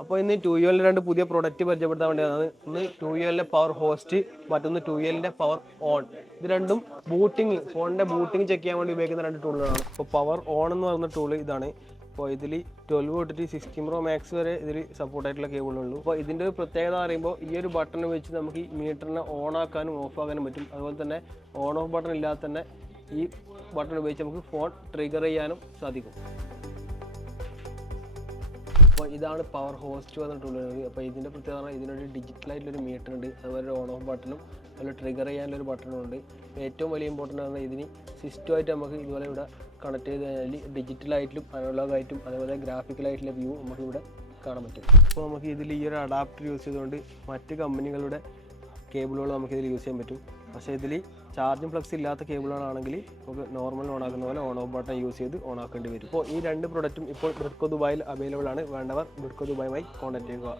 അപ്പോൾ ഇന്ന് 2UL രണ്ട് പുതിയ പ്രൊഡക്റ്റ് പരിചയപ്പെടുത്താൻ വേണ്ടിയാണ്. ഒന്ന് 2UL പവർ ഹോസ്റ്റ്, മറ്റൊന്ന് 2UL പവർ ഓൺ. ഇത് രണ്ടും ബൂട്ടിങ്, ഫോണിൻ്റെ ബൂട്ടിങ് ചെക്ക് ചെയ്യാൻ വേണ്ടി ഉപയോഗിക്കുന്ന രണ്ട് ടൂളുകളാണ്. ഇപ്പോൾ പവർ ഓൺ എന്ന് പറയുന്ന ടൂൾ ഇതാണ്. അപ്പോൾ ഇതിൽ 12 തൊട്ടിട്ട് 16 Pro Max വരെ ഇതിൽ സപ്പോർട്ടായിട്ടുള്ള കേബിളുള്ളൂ. അപ്പോൾ ഇതിൻ്റെ ഒരു പ്രത്യേകത പറയുമ്പോൾ ഈ ഒരു ബട്ടൺ വെച്ച് നമുക്ക് ഈ മീറ്ററിനെ ഓൺ ആക്കാനും ഓഫ് ആക്കാനും പറ്റും. അതുപോലെ തന്നെ ഓൺ ഓഫ് ബട്ടൺ ഇല്ലാതെ തന്നെ ഈ ബട്ടൺ ഉപയോഗിച്ച് നമുക്ക് ഫോൺ ട്രിഗർ ചെയ്യാനും സാധിക്കും. അപ്പോൾ ഇതാണ് പവർ ഹോസ്റ്റ് വന്ന ടൂളുകൾ. അപ്പോൾ ഇതിൻ്റെ പ്രത്യേകത ഇതിനൊരു ഡിജിറ്റലായിട്ടുള്ളൊരു മീറ്റർ ഉണ്ട്, അതുപോലെ ഓൺ ഓഫ് ബട്ടണും അതുപോലെ ട്രിഗർ ചെയ്യാനുള്ളൊരു ബട്ടണും ഉണ്ട്. ഏറ്റവും വലിയ ഇമ്പോർട്ടൻ്റ് ആണ് ഇതിന് സിസ്റ്റമായിട്ട് നമുക്ക് ഇതുപോലെ ഇവിടെ കണക്ട് ചെയ്ത് കഴിഞ്ഞാൽ ഡിജിറ്റലായിട്ടും അനലോഗായിട്ടും അതുപോലെ ഗ്രാഫിക്കലായിട്ടുള്ള വ്യൂ നമുക്ക് ഇവിടെ കാണാൻ പറ്റും. അപ്പോൾ നമുക്ക് ഇതിൽ ഈ ഒരു അഡാപ്റ്റർ യൂസ് ചെയ്തുകൊണ്ട് മറ്റ് കമ്പനികളുടെ കേബിളുകൾ നമുക്കിതിൽ യൂസ് ചെയ്യാൻ പറ്റും. പക്ഷേ ഇതിൽ ചാർജിങ് ഫ്ലക്സ് ഇല്ലാത്ത കേബിളുകളാണെങ്കിൽ നമുക്ക് നോർമൽ ഓൺ ആക്കുന്ന പോലെ ഓൺ ഓഫ് ബട്ടൺ യൂസ് ചെയ്ത് ഓൺ ആക്കേണ്ടി വരും. അപ്പോൾ ഈ രണ്ട് പ്രൊഡക്റ്റും ഇപ്പോൾ ബ്രിഡ്കോ ദുബായിൽ അവൈലബിൾ ആണ്. വേണ്ടവർ ബ്രിഡ്കോ ദുബായുമായി കോൺടാക്ട് ചെയ്യുക.